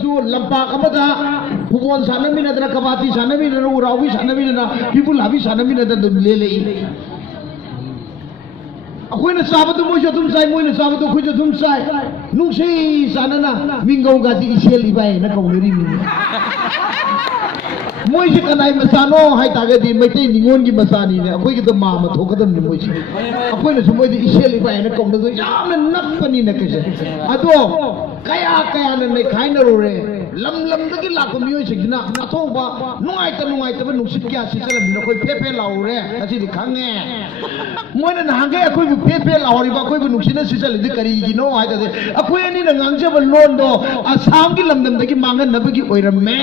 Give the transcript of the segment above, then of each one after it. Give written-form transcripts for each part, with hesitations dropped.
तसु लंपा Kamada football सानमिनदना कबाती सानमिनदना उरावी सानमिनदना people हाबी सानमिनदना ले ले अखोइना चाबदु मोइसु तुम साइ मोइना चाबदु खुइसु तुम साइ नुंसै सानना मिंगौ गाति इसेल इबाय ना कौनरि नि मोइसे कनाय मसानो हाय तागदि मैतै निंगोन की मसानी ने अखोइ की तो मामा थोकदम नि मोइसे अखोइना सु मोइदि इसेल इबाय ना कौनदु यामना नक्पनि न कसे अदो कया कया ने खाइना रोरे लम लम दगी लाको मियोय सिगना अथोबा नुंगाइता नुसित क्या सिचलम न कोइ फेफे लाउरे असी दि खांगे मोइना नहागे अखोइ बु फेफे लाउरिबा अखोइ बु नुसिना सिचलदि करिगिनो हायदे अखोइ अनि न ngangjaba loan do asam ki lamdam dagi mangan nabagi oirame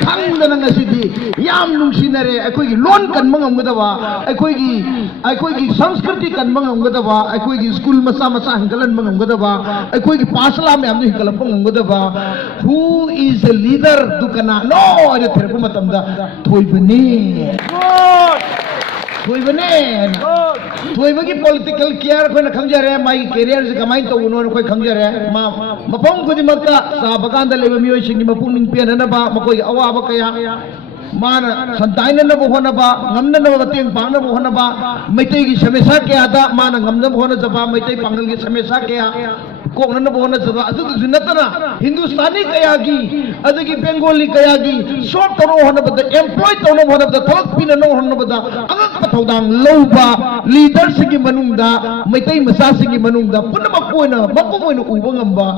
khangdana ngasidi yam nungsinare akhoi gi loan kan mangamgadawa akhoi gi sanskriti kan mangamgadawa akhoi gi school masa hangalan mangamgadawa akhoi gi pasala me amni hingalam mangamgadawa who is a leader dukana no ade therpu matamda thoibani थोइबगी political केयर कोन खंगजरे माई career से कमाई तो उनो कोई खंगजरे मा मपम खुदि मक्का सा बगान दले मियोय सिंगी मपुंग पेननबा मकोई अवाब कया माना संताइन न होनबा ngमन न बतेंग पांग न होनबा मैतै की समस्या के आदा माना ngमन होन जबा मैतै पांगल की समस्या के कोन न होन जबा अदु नतना हिंदुस्तानी कया की अदगी बेंगोली कया की शॉर्ट तरो होनबद एम्प्लॉय तरो होनबद थलक पिन न होनबद अंगक पथौदांग लौबा लीडर्स की मनुंगदा मैतै मसा की मनुंगदा पुनम कोइना मक्को कोइना उबा ngamba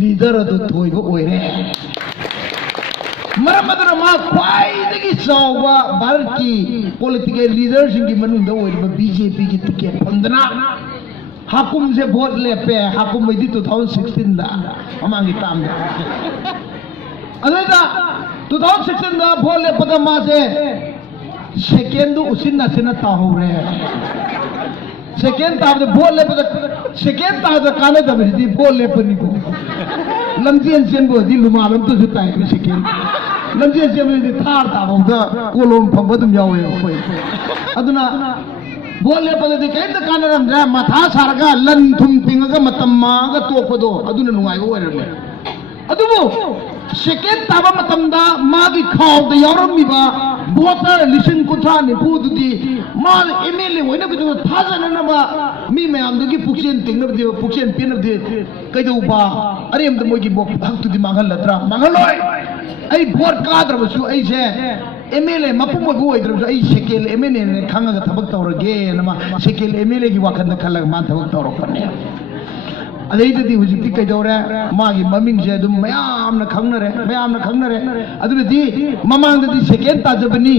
लीडर अदु थोइबो ओइरे मरमदना मा ख्वाइदगी चावबा भारत की पॉलिटिकल लीडर्स की मनुंगदा ओइबा बीजेपी की टिकट फंदना हाकुम से वोट लेपे हाकुम मैदी 2016 दा अमांगी ताम अलेदा 2016 दा वोट लेपदा मा से सेकेंड उसिन नसिना ताहुरे सेकेंड ताब वोट लेपदा सेकेंड ताब काने दबदी वोट लेपनी को लमजेन सेनबो दि लुमालम तो जुताय सेकेंड लमजेन सेनबो दि थार ताबदा कोलोम फंबदम यावे कोई अदुना बोले पदे कई कानरम मथा सारगा लन थुम पिंगगा मतम मागा तोपदो अदुना नुंगाई ओरमे अदुबो सेकेंड ताबा मतमदा मागी खावद यावरमिबा वोटर लिसिंग कुथा निपुदुदी मा एमएलए होइना बिदु थाजननबा मी मयामदगी पुक्सेन तिंगनबदि पुक्सेन पिनबदि कइदौबा अरेमद मोगी बो हक्तुदि मांगलद्रा मांगलोय आई वोट काद्रबसु अइसे एमएलए मपुम मगु ओइद्रबसु आई सेकेल एमएलए ने खांगा थबक तौरगे नमा सेकेल एमएलए की वाखन खलग मान थबक तौरकने अलेदि हुजिति कइदौरे मागी ममिंग से दुम मयामना खंगनरे अदुदि ममांगदि सेकेंड ताजबनी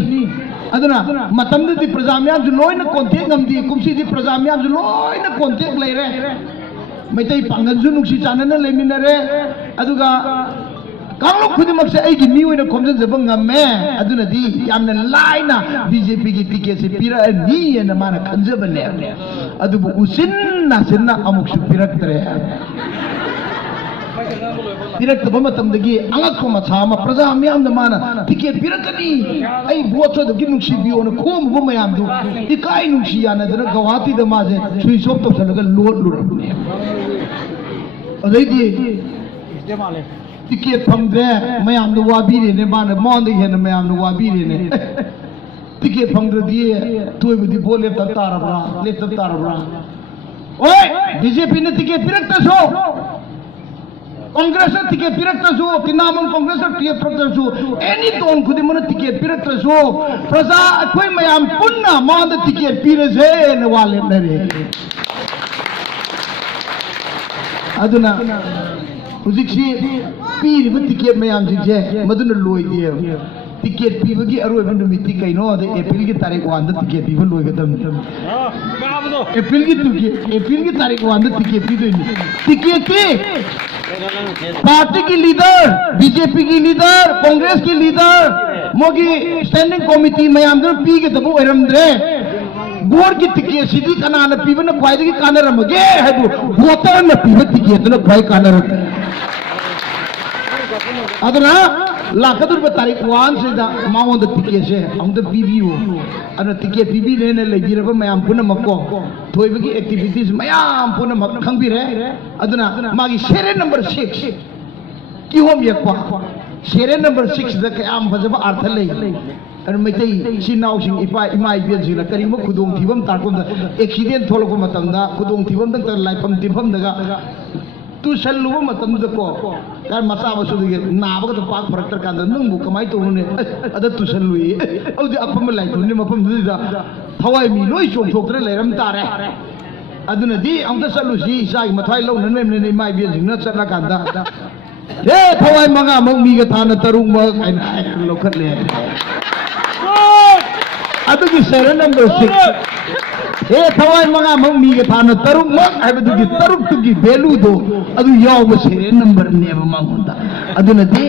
अदुना मतमदि प्रजा म्याम जु लोइना कॉन्टेक्ट ngमदि कुमसीदि प्रजा म्याम जु लोइना कॉन्टेक्ट लेरे मैतै पांगन जु नुक्सी चानना लेमिनरे अदुगा कांगलो खुदिमक से एगी मी ओइना खोमजन जब ngमे अदुनदि यामना लाइना बीजेपी की टिकेट से पिरा नि एना माना खंजबने अदुबु उसिन नासिना अमुक पिरक्तरे पिरक्तब मतमदगी अंगक मछामा प्रजा म्याम माना टिकेट पिरकनी आई वोट दगी नुक्सी बियोना खोमबो मयाम दु इकाई नुक्सी यानदना गवाती द माजे स्विच ऑफ तोसलगा लोड लुरबने अदैदि टिकेट फंगद्रे मयाम द वाबीरे माना मोंदे हेन मयाम द वाबीरे टिकेट फंगद्रदि तोयबदि बोले तारबरा ओए बीजेपी ने टिकेट पिरक्तसो कांग्रेस टिकेट पिरक्तसो तिनामंग कांग्रेस टिकेट पिरक्तसो एनी तोन खुदि मन टिकेट पिरक्तसो प्रजा अखोय मयाम पुन्ना मांद टिकेट पिरजे न वाले नरे अदुना हुजिक्सी पीरिब टिकेट मयाम जिजे मदुना लोइदे टिकेट पीबगी अरोय नुमिति कइनो दे अप्रैल की तारीख 1 दा टिकेट पीब लोइगदम अप्रैल की तारीख 1 दा टिकेट पीदोइनी टिकेट की पार्टी की लीडर बीजेपी की लीडर कांग्रेस की लीडर मोगी स्टैंडिंग कमिटी मयाम दर पीगे तब ओरमद्रे बोर्ड की टिकेट सिदी कनाना पीबना ख्वाइदगी कानरमगे हाबु वोटर न पीब टिकेट न ख्वाइ कानर अदना लाखदुर तारीख 1 से माओ टिकेट से पीबीयू टिकेट पीबीने लेबीरब मैम पुनमको थोइबगी एक्टिविटीज मैम पुनमक खंगबिरे अदुना मागी सेरियल नंबर 6 किहोम यकपा सेरियल नंबर 6 दा कयाम फजब अर्थ ले मैतई सिनाउसिंग इपा इमा इबेजिना करीम खुदोंग थिबम तारकोम दा एक्सीडेंट थोलको मतमदा खुदोंग थिबम दंग लाइफम दिफम दगा तुसल्लुब मतमदको कार मसा बसुदगे नाबग तो पाक फरक्तर कांद नंगबु कमाई तोने अद तुसल्लुई औदि अपम लाइफुनि मफम दुदा थवाई मी लोई चोंथोक्तरे लेरम तारे अदुनदी अंत सल्लुसी इसागी मथाई लौ ननमेम ने माई बेजिंगना चला कांदा हे थवाई मंगा मग मीगा थाना तरुंग मग आइना लोखत ले अदुगी सेरियल नंबर 6 हे थवाई मंगा मग मीगा थाना तरुंग मग आइबदुगी तरुक तुगी वैल्यू दो अदु याव सेरियल नंबर ने मंगुंदा अदुनदी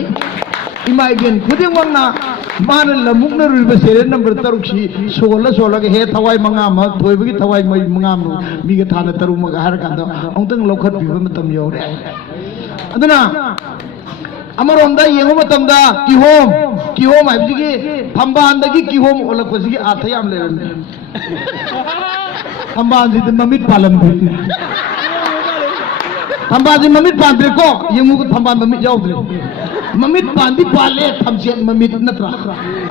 इमा इबेन खुदिंग मंगना मान लमुकना रुब सेरियल नंबर तरुक सी सोला के हे थवाई मंगा मग थोइबगी थवाई मंगा मग मीगा थाना तरुंग मग हर कांदा अंतंग लोखत बिबा मतम यौरे अदुना अमरोंदा येंगो मतमदा किहोम हाइबजिगी फंबानदगी किहोम ओलकपसिगी अर्थ याम लेरमे फंबानजी ममित पालम फंबाजी ममित पांद्रे को येंगो को फंबान ममित याउद्रे ममित पांदी पाले थमसेन ममित नत्रा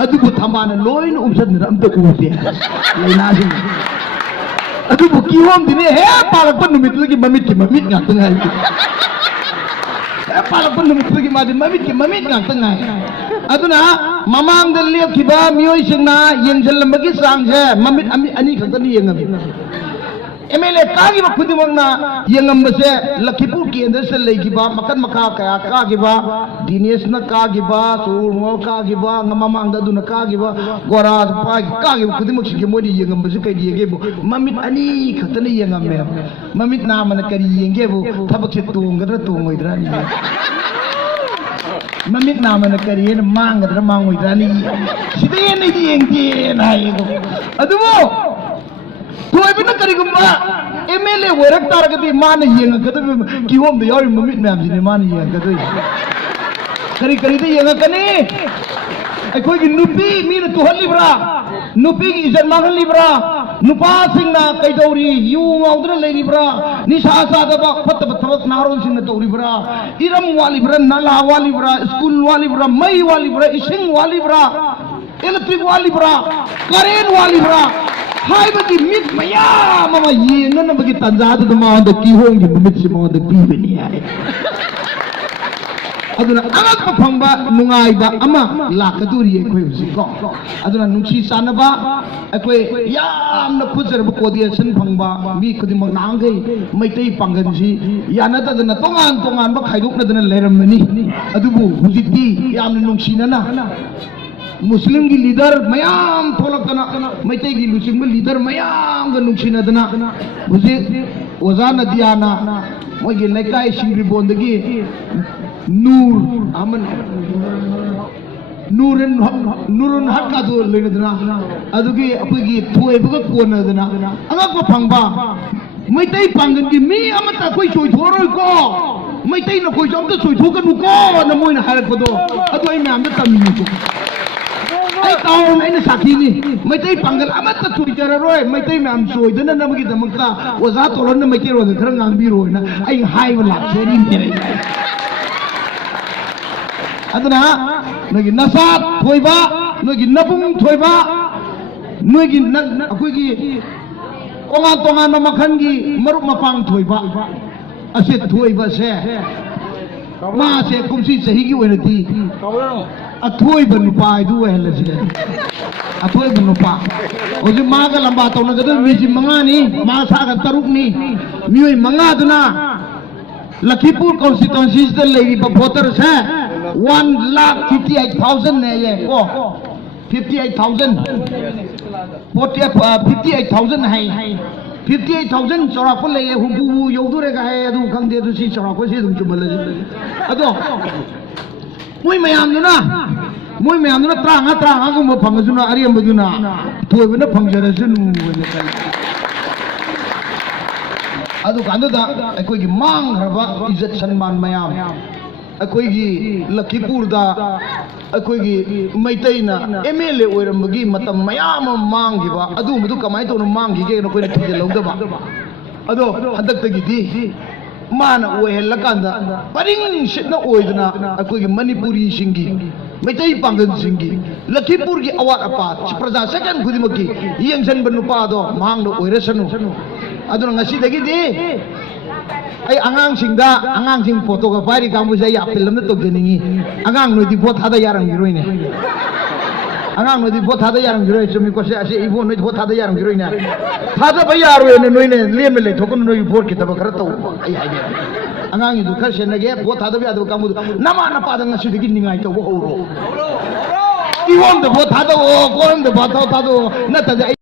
अदुबु थंबान लोइन उमसदन अमत उते लेनाजी अदुबु किहोम दिने हे पालकपन नुमितगी ममित की ममित ngatung hai पालकपन नुमितगी मादि ममित की ममित ngatung hai अदुना ममांग द लेखिबा मियोय सिंगना येंजलमगी सांगसे ममित अनि खतनी येंगबि एमएलए कागिबा खुदिमंगना येंगमबसे लखीपुर केंद्र से लेगिबा मकन मखा कया कागिबा दिनेश न कागिबा सुरमोल कागिबा ngamaंग दुना कागिबा गोरा पा कागिबा खुदिमक सिगे मोदि येंगमबसे कई दिगेबो ममित अनि खतनी येंगमबे ममित नामन करी येंगेबो थबक से तोंगद्रा तोंगोइद्रा नि ममित नामन करी न मांगद्रा मांगोइद्रा नि सिदे नि येंगे नायगो अदुबो थोइबना करिगुम्बा एमएलए वरक तारगदि मान येंगकदब किहोम द यारि ममित मैमजिने मान येंगकदइ करी द येंगकनी अखोइगी नुपी मीन तुहलिब्रा नुपी की इज्जत मांगलिब्रा नुपा सिंगना कैदौरी यू माउद्र लेरिब्रा निशा सादबा फतब थबक नारोन सिंगना तौरिब्रा इरम वालिब्रा नला वालिब्रा स्कूल वालिब्रा मई वालिब्रा इसिंग वालिब्रा इलेक्ट्रिक वालिब्रा करेंट वालिब्रा हाइबगी मित मयाम अमा येंगनबगी तंजाद माद किहोंगी ममित से माद पीबनी है अदुना अंगक फंगबा नुंगाइबा अमा लाकदुरी अखोय हुजिको अदुना नुंसी सानबा अखोय यामना खुजरब कोडिएशन फंगबा मी खुदिमक नांगै मैतै पांगनसी यानतदना तोंगान बा खाइदोकनदना लेरमनी अदुबु हुजिति यामना नुंसीनना मुस्लिम की लीडर मयाम थोलकना मैतै की मुस्लिम लीडर मयाम ग नुंसिनदना हुजे ओजा नदियाना मोगी लेकाय सिंग्री बोंदगी नूर अमन नूरन हक्का दो लेनदना अदुगी अखोगी थोइबग कोनदना अंगक फंगबा मैतै पांगन की मी अमता कोई सोइथोरोय को मैतै न कोई जमत सोइथोकनु को न मोइना हारकदो अदु आई म्याम द तमिनी को आई ताउन आई साथीनी मैतै पांगल अमत चुइजररोय मैतै म्याम सोइदना नमगी दमका ओजा तोलन मैतै रोज खर nganbiroina आई हाइब लाक्सेरी मेरे अदुना नोगी नसा थोइबा नोगी नबुंग थोइबा नोगी अखोगी तोंगान मखनगी मरुप मपांग थोइबा असे थोइबा से मासे कुमसी सही की ओइनती अथोइबा नुपा इदु ओहलसे अथोइबा नुपा ओजि मागा लंबा तौनगद मिजी मंगानी मा सागा तरुकनी मियोय मंगा दुना लखीपुर कॉन्स्टिट्यूएंसी से लेगी वोटर्स है 1,58,000 ने ये को 58,000 58,000 है 58,000 चौरा को ले हुबु यौदुरेगा है अदु खंदे अदु सी चौरा को से दुम चुबल अदो मोय मयामनुना त्रांगा गुम फंगजुना अरियमबजुना थोइबना फंगजरसनु वने कल अदु कांददा अखोगी मांग हरबा इज्जत सम्मान मयाम अखोगी लखीपुर दा ꯑꯩꯈꯣꯏꯒꯤ ꯃꯩꯇꯩꯅ MLA ꯑꯣꯏꯔꯝꯕꯒꯤ ꯃꯇꯝ ꯃꯌꯥꯝ ꯑꯃ ꯃꯥꯡꯈꯤꯕ ꯑꯗꯨꯒꯨꯝꯕꯗꯨ ꯀꯃꯥꯏꯅ ꯇꯧꯅ ꯃꯥꯡꯈꯤꯒꯦꯅ ꯑꯩꯈꯣꯏꯅ ꯊꯤꯖꯤꯜꯍꯧꯗꯕ ꯑꯗꯣ ꯍꯟꯗꯛꯇꯒꯤꯗꯤ ꯃꯥꯅ ꯑꯣꯏꯍꯜꯂꯀꯥꯟꯗ ꯄꯔꯤꯡ ꯁꯤꯠꯅ ꯑꯣꯏꯗꯅ ꯑꯩꯈꯣꯏꯒꯤ ꯃꯅꯤꯄꯨꯔꯤꯁꯤꯡꯒꯤ ꯃꯩꯇꯩ ꯄꯥꯡꯒꯜꯁꯤꯡꯒꯤ ꯂꯈꯤꯄꯨꯔꯒꯤ ꯑꯋꯥꯠ ꯑꯄꯥ ꯄ꯭ꯔꯖꯥ ꯁꯦꯀꯦꯟ ꯈꯨꯗꯤꯡꯃꯛꯀꯤ ꯌꯦꯡꯁꯤꯟꯕ ꯅꯨꯄꯥꯗꯣ ꯃꯍꯥꯛꯅ ꯑꯣꯏꯔꯁꯅꯨ ꯑꯗꯨꯅ ꯉꯁꯤꯗꯒꯤꯗꯤ ꯑꯩ ꯑꯉꯥꯡꯁꯤꯡ ꯐꯣꯇꯣꯒ ꯄꯥꯏꯔꯤ ꯀꯥꯡꯕꯨꯁꯦ ꯑꯩ ꯑꯄꯤꯜ ꯑꯃ ꯇꯧꯖꯅꯤꯡꯉꯤ ꯑꯉꯥꯡ ꯅꯣꯏꯗꯤ ꯚꯣꯠ ꯊꯥꯗ ꯌꯥꯔꯝꯈꯤꯔꯣꯏꯅꯦ ꯑꯉꯥꯡ ꯅꯣꯏꯗꯤ ꯚꯣꯠ ꯊꯥꯗ ꯌꯥꯔꯝꯈꯤꯔꯣꯏ ꯆꯨꯝꯃꯤꯀꯣ ꯑꯁꯤ ꯏꯕꯣ ꯅꯣꯏꯗꯤ ꯚꯣꯠ ꯊꯥꯗ ꯌꯥꯔꯝꯈꯤꯔꯣꯏꯅꯦ ꯊꯥꯗꯕ ꯌꯥꯔꯣꯏꯅ ꯅꯣꯏꯅ ꯂꯦꯝꯅ ꯂꯩꯊꯣꯛꯀꯅꯨ ꯅꯣꯏ ꯚꯣꯠꯀꯤ ꯊꯕꯛ ꯈꯔ ꯇꯧ ꯑꯩ ꯍꯥꯏꯒꯦ ꯑꯉꯥꯡꯒꯤꯗꯨ ꯈꯔ ꯁꯦꯟꯅꯒꯦ ꯚꯣꯠ ꯊꯥꯗꯕ ꯌꯥꯗꯕ ꯀꯥꯡꯕꯨꯗꯨ ꯅꯃꯥ ꯅꯄꯥꯗ ꯉꯁꯤꯗꯒꯤ ꯅꯤꯡꯉꯥꯏ ꯇꯧꯕ ꯍꯧꯔꯣ ꯏꯋꯣꯝꯗ ꯚꯣꯠ ꯊꯥꯗꯣꯛꯑꯣ ꯀꯣꯔꯝꯗ ꯚꯣꯠ ꯊꯥꯗꯣꯛꯑꯣ ꯅꯠꯇ꯭ꯔꯗꯤ